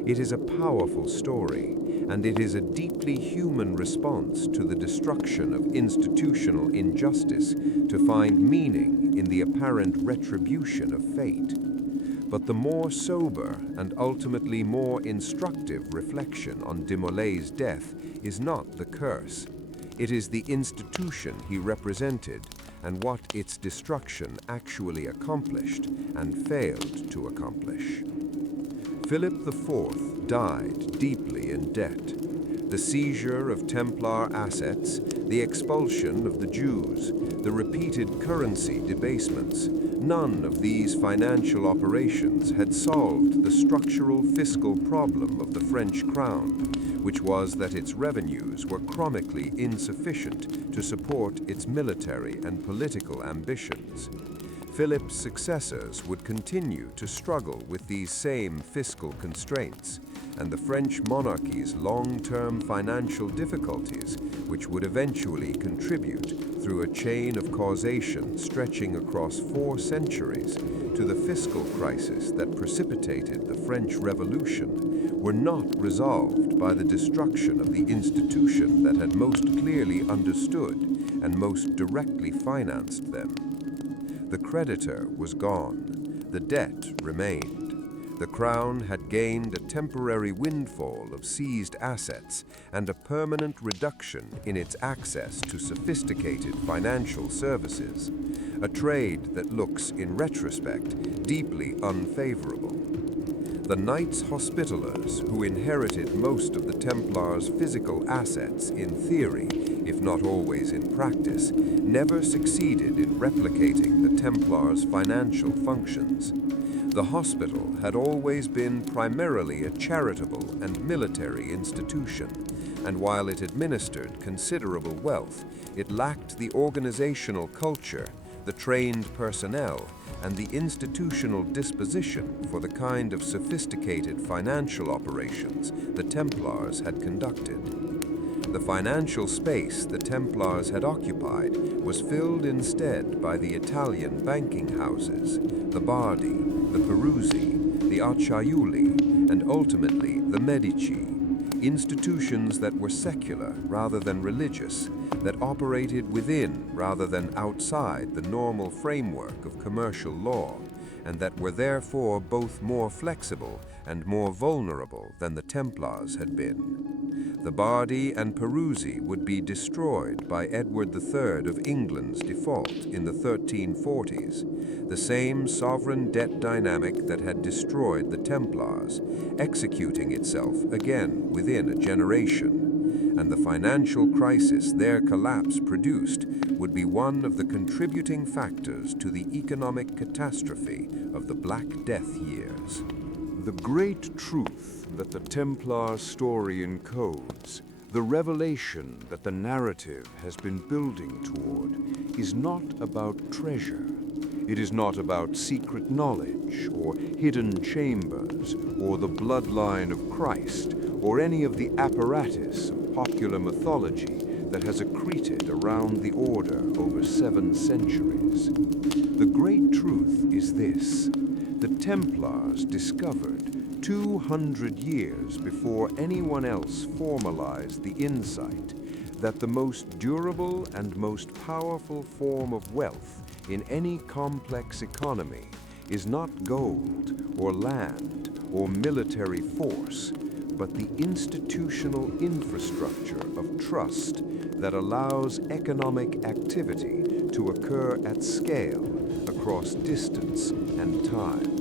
It is a powerful story, and it is a deeply human response to the destruction of institutional injustice to find meaning in the apparent retribution of fate. But the more sober and ultimately more instructive reflection on de Molay's death is not the curse. It is the institution he represented and what its destruction actually accomplished and failed to accomplish. Philip IV died deeply in debt. The seizure of Templar assets, the expulsion of the Jews, the repeated currency debasements, none of these financial operations had solved the structural fiscal problem of the French crown, which was that its revenues were chronically insufficient to support its military and political ambitions. Philip's successors would continue to struggle with these same fiscal constraints, and the French monarchy's long-term financial difficulties, which would eventually contribute through a chain of causation stretching across 4 centuries to the fiscal crisis that precipitated the French Revolution, were not resolved by the destruction of the institution that had most clearly understood and most directly financed them. The creditor was gone. The debt remained. The crown had gained a temporary windfall of seized assets and a permanent reduction in its access to sophisticated financial services, a trade that looks, in retrospect, deeply unfavorable. The Knights Hospitallers, who inherited most of the Templars' physical assets in theory, if not always in practice, never succeeded in replicating the Templars' financial functions. The hospital had always been primarily a charitable and military institution, and while it administered considerable wealth, it lacked the organizational culture, the trained personnel, and the institutional disposition for the kind of sophisticated financial operations the Templars had conducted. The financial space the Templars had occupied was filled instead by the Italian banking houses, the Bardi, the Peruzzi, the Acciaiuli, and ultimately the Medici, institutions that were secular rather than religious, that operated within rather than outside the normal framework of commercial law, and that were therefore both more flexible and more vulnerable than the Templars had been. The Bardi and Peruzzi would be destroyed by Edward III of England's default in the 1340s, the same sovereign debt dynamic that had destroyed the Templars, executing itself again within a generation, and the financial crisis their collapse produced would be one of the contributing factors to the economic catastrophe of the Black Death years. The great truth that the Templar story encodes, the revelation that the narrative has been building toward, is not about treasure. It is not about secret knowledge or hidden chambers or the bloodline of Christ or any of the apparatus of popular mythology that has accreted around the order over 7 centuries. The great truth is this: the Templars discovered 200 years before anyone else formalized the insight that the most durable and most powerful form of wealth in any complex economy is not gold or land or military force, but the institutional infrastructure of trust that allows economic activity to occur at scale across distance and time.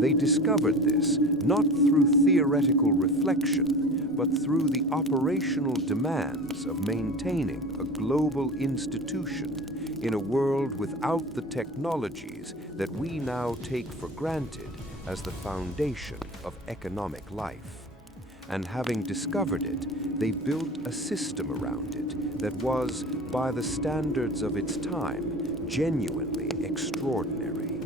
They discovered this not through theoretical reflection, but through the operational demands of maintaining a global institution in a world without the technologies that we now take for granted as the foundation of economic life. And having discovered it, they built a system around it that was, by the standards of its time, genuinely extraordinary.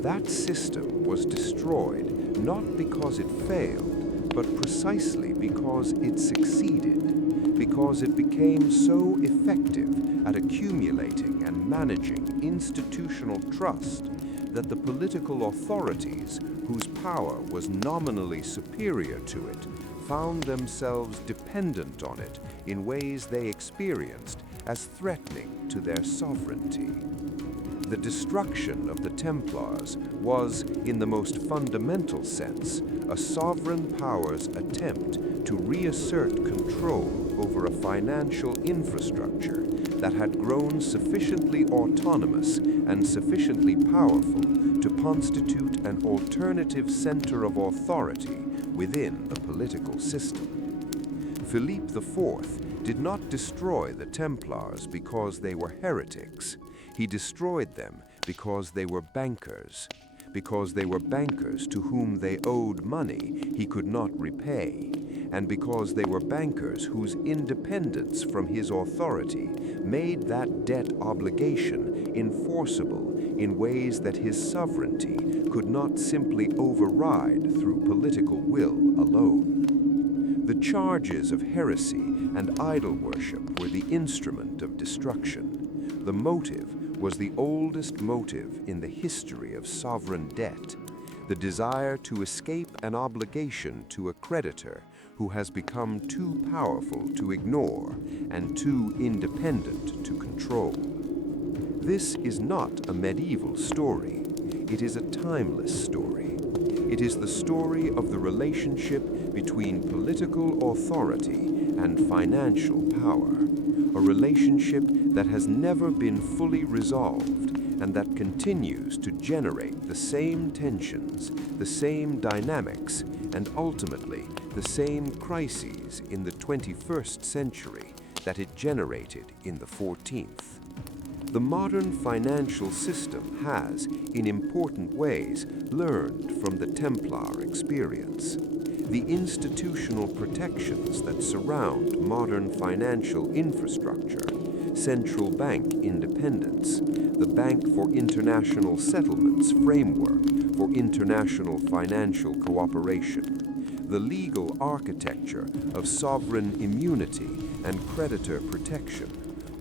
That system was destroyed not because it failed, but precisely because it succeeded, because it became so effective at accumulating and managing institutional trust that the political authorities, whose power was nominally superior to it, found themselves dependent on it in ways they experienced as threatening to their sovereignty. The destruction of the Templars was, in the most fundamental sense, a sovereign power's attempt to reassert control over a financial infrastructure that had grown sufficiently autonomous and sufficiently powerful to constitute an alternative center of authority within the political system. Philippe IV did not destroy the Templars because they were heretics. He destroyed them because they were bankers to whom they owed money he could not repay, and because they were bankers whose independence from his authority made that debt obligation enforceable in ways that his sovereignty could not simply override through political will alone. The charges of heresy and idol worship were the instrument of destruction. The motive was the oldest motive in the history of sovereign debt, the desire to escape an obligation to a creditor who has become too powerful to ignore and too independent to control. This is not a medieval story. It is a timeless story. It is the story of the relationship between political authority and financial power, a relationship that has never been fully resolved and that continues to generate the same tensions, the same dynamics, and ultimately the same crises in the 21st century that it generated in the 14th. The modern financial system has, in important ways, learned from the Templar experience. The institutional protections that surround modern financial infrastructure, central bank independence, the Bank for International Settlements framework for international financial cooperation, the legal architecture of sovereign immunity and creditor protection,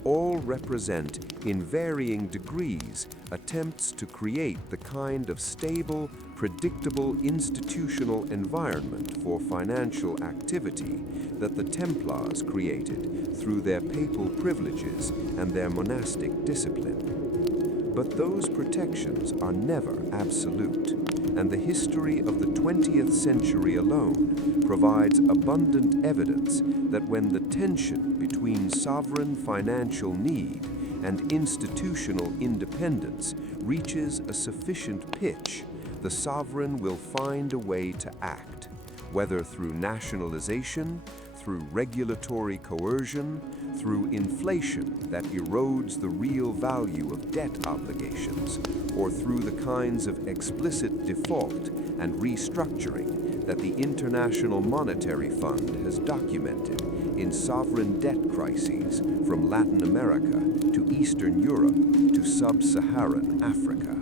all represent, in varying degrees, attempts to create the kind of stable, predictable institutional environment for financial activity that the Templars created through their papal privileges and their monastic discipline. But those protections are never absolute, and the history of the 20th century alone provides abundant evidence that when the tension between sovereign financial need and institutional independence reaches a sufficient pitch, the sovereign will find a way to act, whether through nationalization, through regulatory coercion, through inflation that erodes the real value of debt obligations, or through the kinds of explicit default and restructuring that the International Monetary Fund has documented in sovereign debt crises from Latin America to Eastern Europe to Sub-Saharan Africa.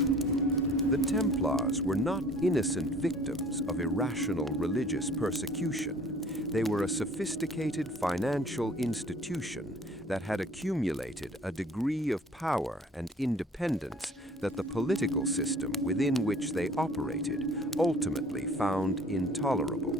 The Templars were not innocent victims of irrational religious persecution. They were a sophisticated financial institution that had accumulated a degree of power and independence that the political system within which they operated ultimately found intolerable,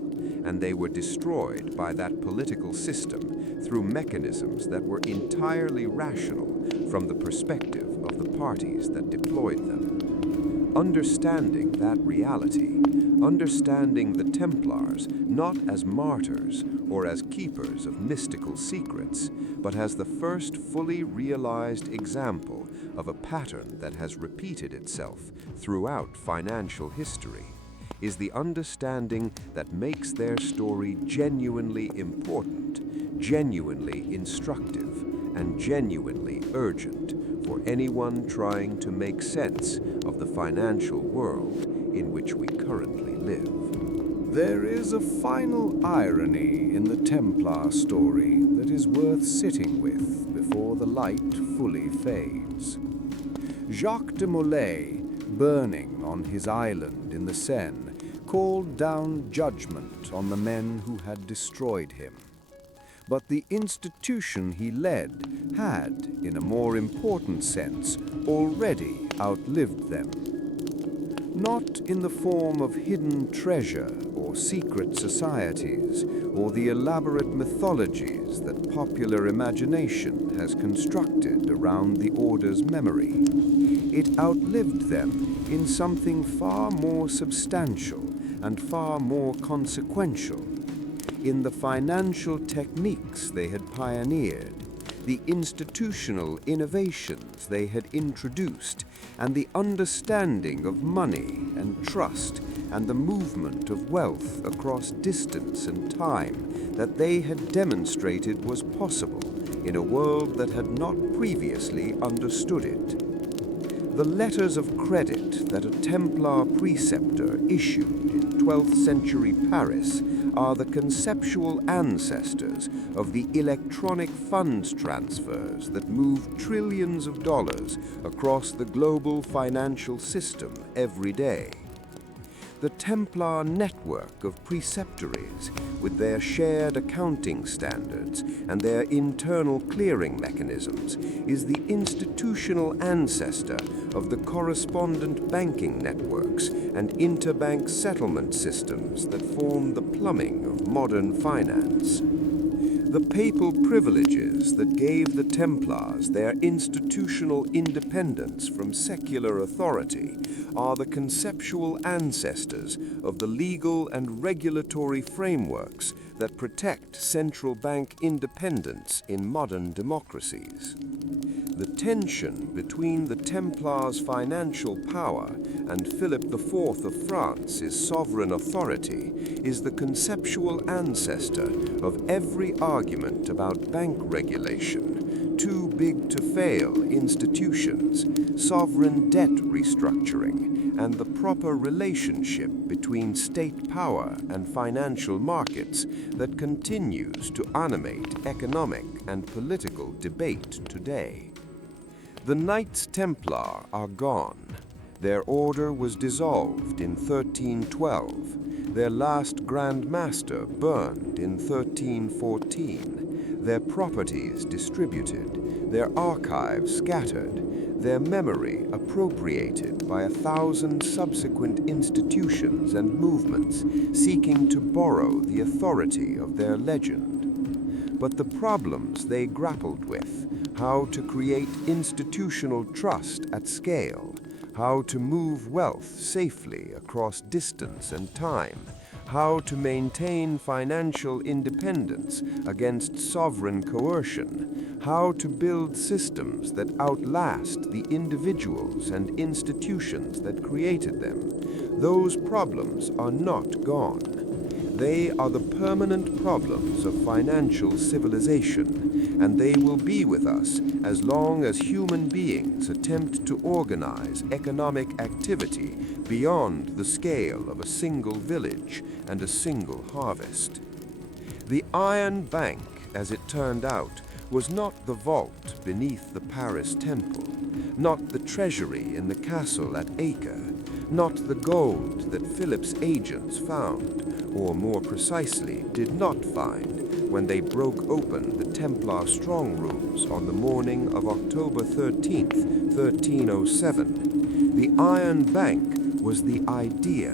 and they were destroyed by that political system through mechanisms that were entirely rational from the perspective of the parties that deployed them. Understanding that reality, understanding the Templars not as martyrs or as keepers of mystical secrets, but as the first fully realized example of a pattern that has repeated itself throughout financial history, is the understanding that makes their story genuinely important, genuinely instructive, and genuinely urgent for anyone trying to make sense of the financial world in which we currently live. There is a final irony in the Templar story that is worth sitting with before the light fully fades. Jacques de Molay, burning on his island in the Seine, called down judgment on the men who had destroyed him. But the institution he led had, in a more important sense, already outlived them. Not in the form of hidden treasure or or secret societies, or the elaborate mythologies that popular imagination has constructed around the Order's memory. It outlived them in something far more substantial and far more consequential, in the financial techniques they had pioneered, the institutional innovations they had introduced, and the understanding of money and trust and the movement of wealth across distance and time that they had demonstrated was possible in a world that had not previously understood it. The letters of credit that a Templar preceptor issued in 12th century Paris are the conceptual ancestors of the electronic funds transfers that move trillions of dollars across the global financial system every day. The Templar network of preceptories, with their shared accounting standards and their internal clearing mechanisms, is the institutional ancestor of the correspondent banking networks and interbank settlement systems that form the plumbing of modern finance. The papal privileges that gave the Templars their institutional independence from secular authority are the conceptual ancestors of the legal and regulatory frameworks that protect central bank independence in modern democracies. The tension between the Templars' financial power and Philip IV of France's sovereign authority is the conceptual ancestor of every argument about bank regulation, too big to fail institutions, sovereign debt restructuring, and the proper relationship between state power and financial markets that continues to animate economic and political debate today. The Knights Templar are gone. Their order was dissolved in 1312, their last Grand Master burned in 1314, their properties distributed, their archives scattered, their memory appropriated by 1,000 subsequent institutions and movements seeking to borrow the authority of their legend. But the problems they grappled with, how to create institutional trust at scale, how to move wealth safely across distance and time, how to maintain financial independence against sovereign coercion, how to build systems that outlast the individuals and institutions that created them. Those problems are not gone. They are the permanent problems of financial civilization, and they will be with us as long as human beings attempt to organize economic activity beyond the scale of a single village and a single harvest. The Iron Bank, as it turned out, was not the vault beneath the Paris Temple, not the treasury in the castle at Acre, not the gold that Philip's agents found, or more precisely, did not find when they broke open the Templar strong rooms on the morning of October 13th, 1307. The Iron Bank was the idea,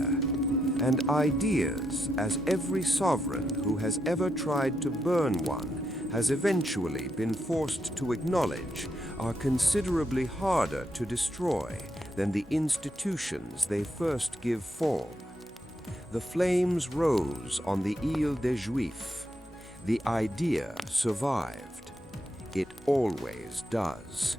and ideas, as every sovereign who has ever tried to burn one has eventually been forced to acknowledge, are considerably harder to destroy than the institutions they first give form. The flames rose on the Île des Juifs. The idea survived. It always does.